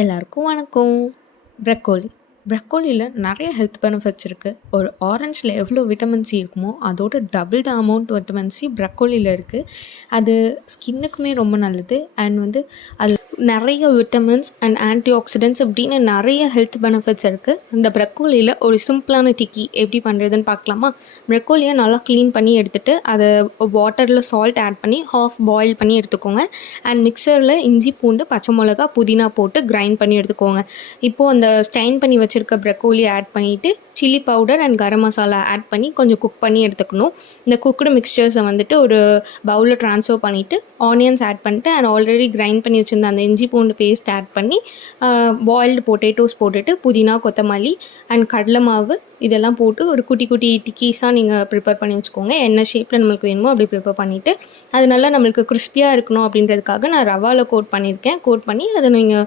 எல்லாருக்கும் வணக்கம். ப்ரக்கோலி. ப்ரக்கோலியில் நிறைய ஹெல்த் பெனிஃபிட்ஸ் இருக்குது. ஒரு ஆரஞ்சில் எவ்வளோ விட்டமின் சி இருக்குமோ அதோட double the amount vitamin C ப்ரக்கோலியில் இருக்குது. அது ஸ்கின்னுக்குமே ரொம்ப நல்லது. அண்ட் அதில் நிறைய விட்டமின்ஸ் அண்ட் ஆன்டி ஆக்சிடென்ட்ஸ் அப்படின்னு நிறைய ஹெல்த் பெனிஃபிட்ஸ் இருக்குது. இந்த ப்ரக்கோலியில் ஒரு சிம்பிளான டிக்கி எப்படி பண்ணுறதுன்னு பார்க்கலாமா? ப்ரக்கோலியை நல்லா க்ளீன் பண்ணி எடுத்துகிட்டு அதை வாட்டரில் சால்ட் ஆட் பண்ணி ஹாஃப் பாயில் பண்ணி எடுத்துக்கோங்க. அண்ட் மிக்சரில் இஞ்சி, பூண்டு, பச்சை மிளகா, புதினா போட்டு கிரைண்ட் பண்ணி எடுத்துக்கோங்க. இப்போது அந்த ஸ்டைன் பண்ணி வச்சுருக்க ப்ரக்கோலி ஆட் பண்ணிவிட்டு chilli powder and garam masala add பண்ணி கொஞ்சம் குக் பண்ணி எடுத்துக்கணும். இந்த குக்குடு மிக்சர்ஸை ஒரு பவுலில் ட்ரான்ஸ்ஃபர் பண்ணிவிட்டு ஆனியன்ஸ் ஆட் பண்ணிட்டு அண்ட் ஆல்ரெடி கிரைண்ட் பண்ணி வச்சுருந்த அந்த இஞ்சி பூண்டு பேஸ்ட் ஆட் பண்ணி பாயில்டு பொட்டேட்டோஸ் போட்டுட்டு புதினா, கொத்தமல்லி அண்ட் கடலை மாவு இதெல்லாம் போட்டு ஒரு குட்டி குட்டி டிக்கீஸாக நீங்கள் ப்ரிப்பேர் பண்ணி வச்சுக்கோங்க. என்ன ஷேப்பில் நம்மளுக்கு வேணுமோ அப்படி ப்ரிப்பேர் பண்ணிவிட்டு அது நல்லா நம்மளுக்கு கிறிஸ்பியாக இருக்கணும் அப்படின்றதுக்காக நான் ரவாவில் கோட் பண்ணியிருக்கேன். கோட் பண்ணி அதை நீங்கள்